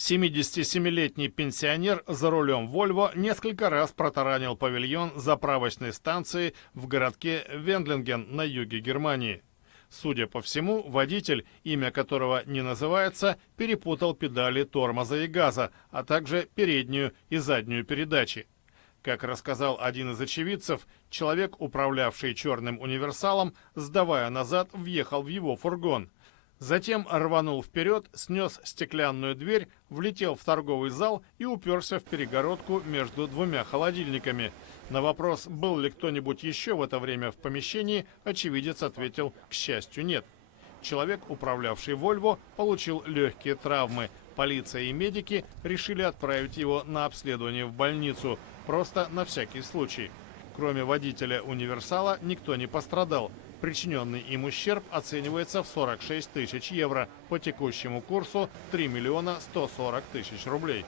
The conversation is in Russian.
77-летний пенсионер за рулем «Вольво» несколько раз протаранил павильон заправочной станции в городке Вендлинген на юге Германии. Судя по всему, водитель, имя которого не называется, перепутал педали тормоза и газа, а также переднюю и заднюю передачи. Как рассказал один из очевидцев, человек, управлявший черным универсалом, сдавая назад, въехал в его фургон. Затем рванул вперед, снес стеклянную дверь, влетел в торговый зал и уперся в перегородку между двумя холодильниками. На вопрос, был ли кто-нибудь еще в это время в помещении, очевидец ответил: к счастью, нет. Человек, управлявший «Вольво», получил легкие травмы. Полиция и медики решили отправить его на обследование в больницу, просто на всякий случай. Кроме водителя универсала, никто не пострадал. Причиненный им ущерб оценивается в 46 тысяч евро, по текущему курсу 3 140 000 рублей.